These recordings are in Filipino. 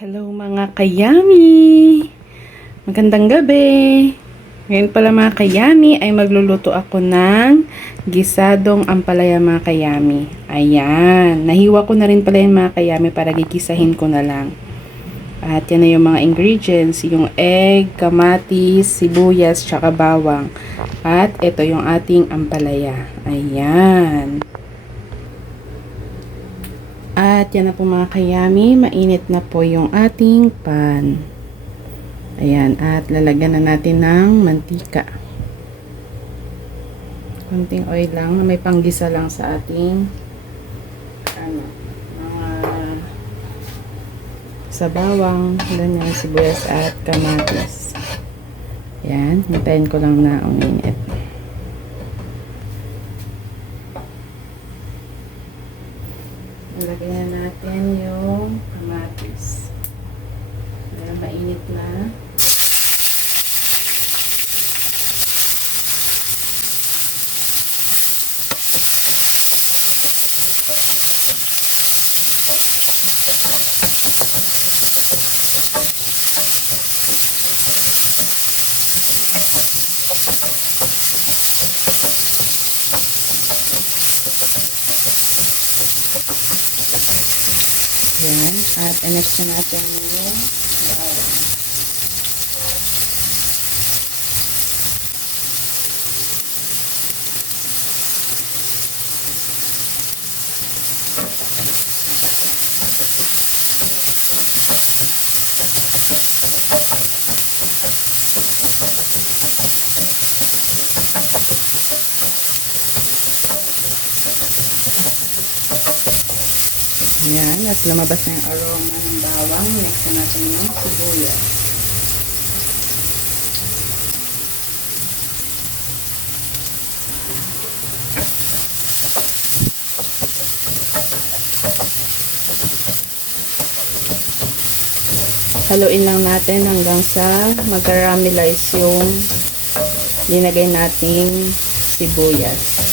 Hello mga kayami! Magandang gabi! Ngayon pala mga kayami ay magluluto ako ng gisadong ampalaya mga kayami. Ayan! Nahiwa ko na rin pala yung mga kayami para gigisahin ko na lang. At yan na yung mga ingredients. Yung egg, kamatis, sibuyas, tsaka bawang. At ito yung ating ampalaya. Ayan! At yan na po mga kayami, mainit na po yung ating pan. Ayan, at lalagyan na natin ng mantika. Konting oil lang, may panggisa lang sa ating mga sa bawang, ganyan, sibuyas at kamatis. Ayan, hintayin ko lang na uminit. Ilagay na natin yung kamatis. Ayan, mainit na. Ayan, at i-mix na natin yung bawang. Ayan, at lumabas na yung aroma ng bawang. Mix na natin yung sibuyas. Haluin lang natin hanggang sa mag-caramelize yung linagay nating sibuyas.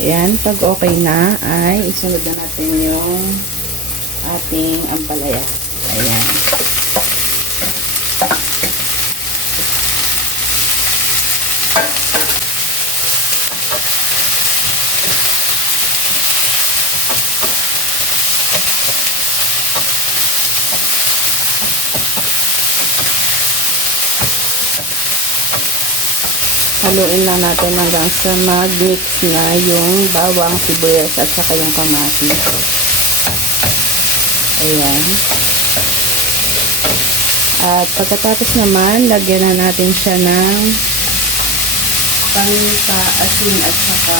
Ayan, pag okay na, ay isunod na natin yung ating ampalaya. Ayan. Haluin lang natin hanggang sa mag-mix na yung bawang, sibuyas at saka yung kamatis. Ayan. At pagkatapos naman, lagyan na natin siya ng paminta, asin at saka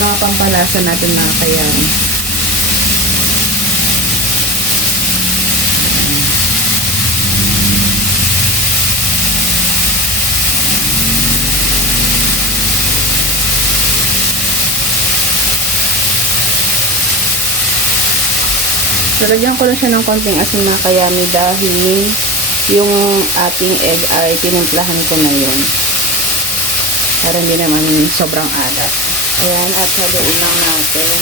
mga pampalasa natin mga kayami. So, lagyan ko lang siya ng konting asin mga kayami dahil yung ating egg ay tinimplahan ko na yun. Para hindi naman sobrang alat. Ayan, at haluin lang natin.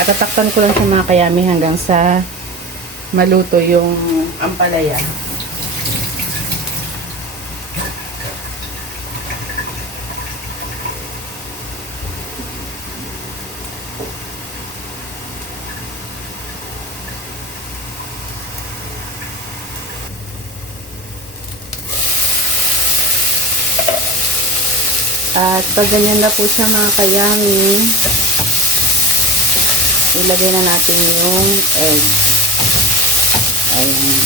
At tatakpan ko lang sa mga kayami hanggang sa maluto yung ampalaya. At pag ganyan na po siya mga kayami, ilagay na natin yung egg. Ayan.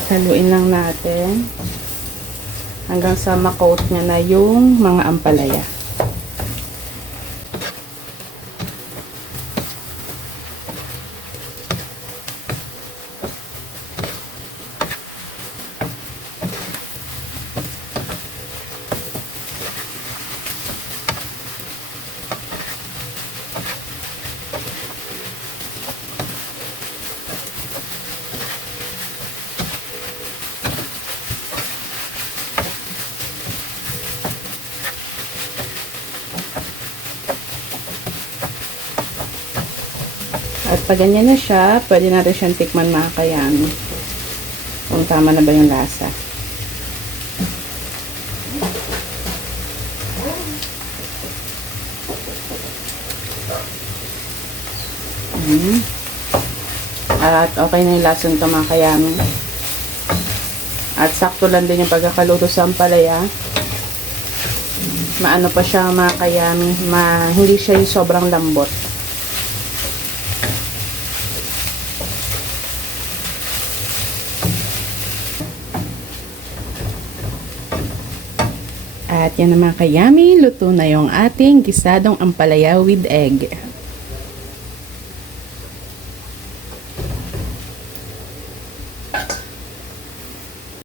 At haluin lang natin hanggang sa ma-coat niya na yung mga ampalaya. At pag ganyan na siya, pwede natin siyang tikman mga kayami. Kung tama na ba yung lasa. At okay na yung lasa nito mga kayami. At sakto lang din yung pagkakaluto sa ampalaya. Maano pa siya mga kayami, hindi siya yung sobrang lambot. At yan na mga kayami, luto na yung ating gisadong ampalaya with egg.